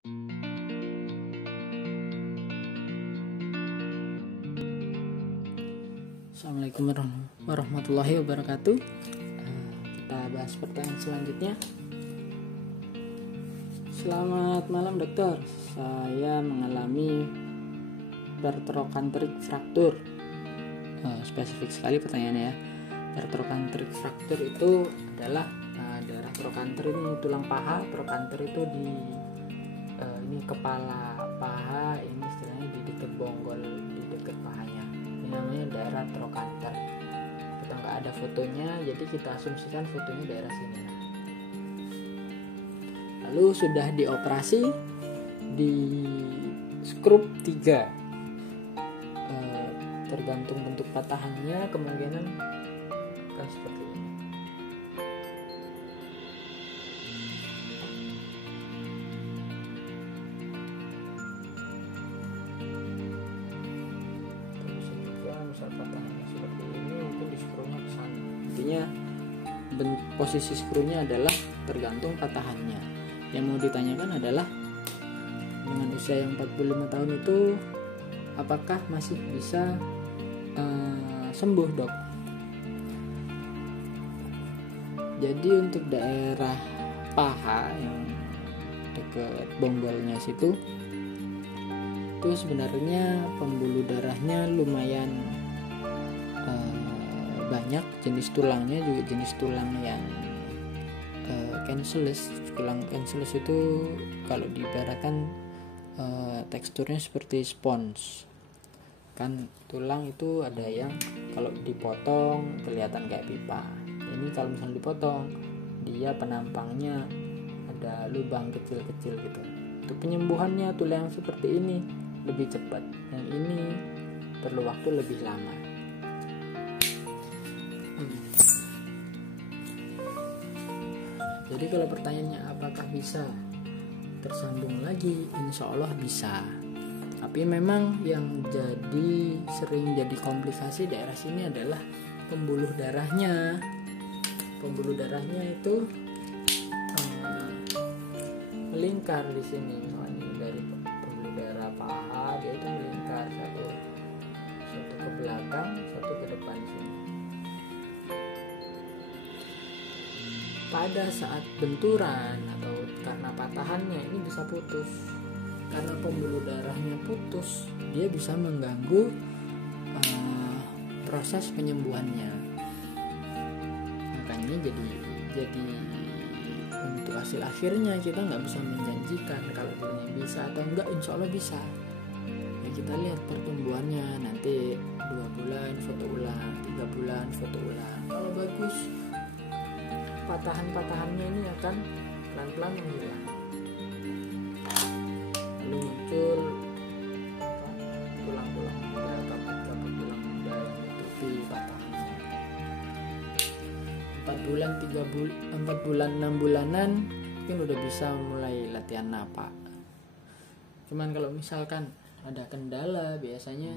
Assalamualaikum warahmatullahi wabarakatuh. Kita bahas pertanyaan selanjutnya. Selamat malam dokter, saya mengalami vertebrokantrik fraktur. Spesifik sekali pertanyaannya ya. Vertebrokantrik fraktur itu adalah daerah trokanter ini tulang paha. Trokanter itu di ini kepala paha, ini istilahnya di dekat bonggol, di dekat pahanya. Ini namanya daerah trokanter. Kita nggak ada fotonya, jadi kita asumsikan fotonya daerah sini. Lalu sudah dioperasi di skrup 3. Tergantung bentuk patahannya, kemungkinan akan seperti ini. Bisa juga misal patahannya seperti ini, mungkin di skrunya ke sana. Intinya posisi skrunya adalah tergantung patahannya. Yang mau ditanyakan adalah dengan usia yang 45 tahun itu apakah masih bisa sembuh dok? Jadi untuk daerah paha yang dekat bonggolnya situ itu sebenarnya pembuluh darahnya lumayan banyak. Jenis tulangnya juga jenis tulang yang cancellous. Tulang cancellous itu kalau diibaratkan teksturnya seperti spons. Kan tulang itu ada yang kalau dipotong kelihatan kayak pipa. Ini kalau misalnya dipotong, dia penampangnya ada lubang kecil-kecil gitu. Untuk penyembuhannya tulang yang seperti ini lebih cepat. Yang ini perlu waktu lebih lama. Jadi kalau pertanyaannya apakah bisa tersambung lagi, insya Allah bisa. Tapi memang yang sering jadi komplikasi daerah sini adalah pembuluh darahnya. Pembuluh darahnya itu melingkar di sini. Misalnya dari pembuluh darah paha dia itu melingkar satu ke belakang, satu ke depan sini. Pada saat benturan atau karena patahannya ini bisa putus. Karena pembuluh darahnya putus, dia bisa mengganggu proses penyembuhannya. Makanya jadi untuk hasil akhirnya kita nggak bisa menjanjikan kalau ini bisa atau enggak. Insya Allah bisa. Ya kita lihat pertumbuhannya nanti 2 bulan foto ulang, 3 bulan foto ulang. Kalau bagus, patahan-patahannya ini akan pelan-pelan menghilang. Lalu muncul tulang-tulang muda, kabut-kabut tulang muda yang menutupi patahannya. 4 bulan 6 bulanan mungkin udah bisa mulai latihan napak. Cuman kalau misalkan ada kendala, biasanya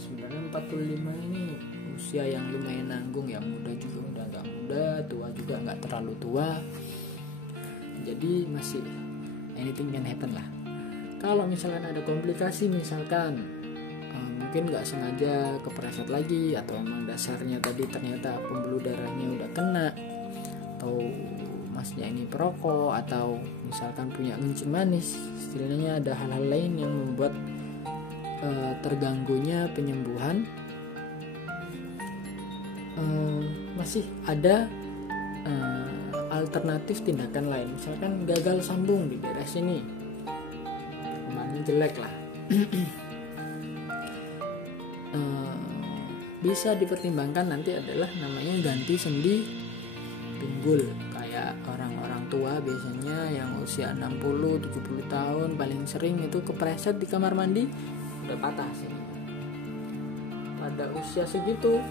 sebenarnya 45 ini usia yang lumayan nanggung ya, muda juga udah gak muda, tua juga gak terlalu tua. Jadi masih anything can happen lah. Kalau misalkan ada komplikasi, misalkan mungkin nggak sengaja kepreset lagi, atau emang dasarnya tadi ternyata pembuluh darahnya udah kena, atau masnya ini perokok, atau misalkan punya kencing manis, istilahnya ada hal-hal lain yang membuat terganggunya penyembuhan, masih ada alternatif tindakan lain. Misalkan gagal sambung di daerah sini, perkembangannya jelek lah. Bisa dipertimbangkan nanti adalah namanya ganti sendi pinggul. Kayak orang-orang tua biasanya yang usia 60-70 tahun paling sering itu kepreset di kamar mandi udah patah sini. Pada usia segitu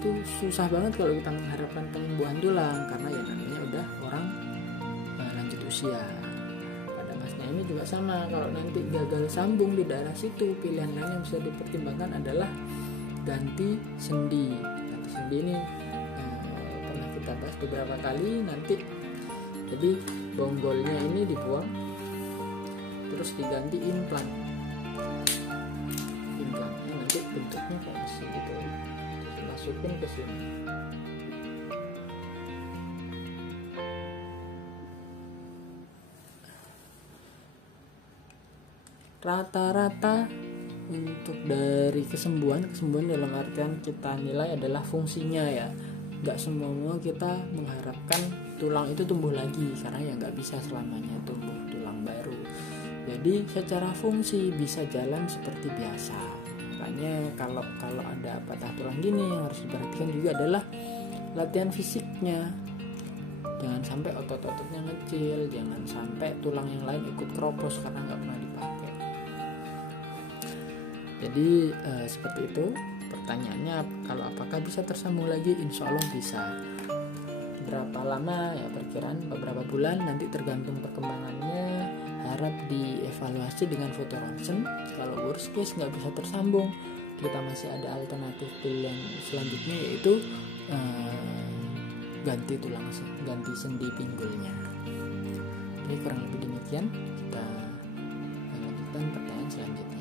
itu susah banget kalau kita mengharapkan penyembuhan tulang, karena ya namanya udah orang lanjut usia. Pada masnya ini juga sama, kalau nanti gagal sambung di daerah situ, pilihan lain yang bisa dipertimbangkan adalah ganti sendi. Ganti sendi ini pernah kita bahas beberapa kali. Nanti jadi bonggolnya ini dibuang, terus diganti implan. Implannya nanti bentuknya kayak mesin gitu, terus dimasukin ke sini. Rata-rata untuk dari kesembuhan dalam artian kita nilai adalah fungsinya ya. Nggak semua kita mengharapkan tulang itu tumbuh lagi, karena ya nggak bisa selamanya tumbuh tulang baru. Jadi secara fungsi bisa jalan seperti biasa. Makanya kalau ada patah tulang gini, yang harus diperhatikan juga adalah latihan fisiknya. Jangan sampai otot-ototnya ngecil, jangan sampai tulang yang lain ikut keropos karena nggak pernah dipakai. Jadi seperti itu. Pertanyaannya, kalau apakah bisa tersambung lagi? Insya Allah bisa. Berapa lama? Ya perkiraan beberapa bulan, nanti tergantung perkembangannya. Harap dievaluasi dengan foto ronsen. Kalau worst case nggak bisa tersambung, kita masih ada alternatif pilihan selanjutnya, yaitu ganti sendi pinggulnya. Jadi kurang lebih demikian. Kita lanjutkan pertanyaan selanjutnya.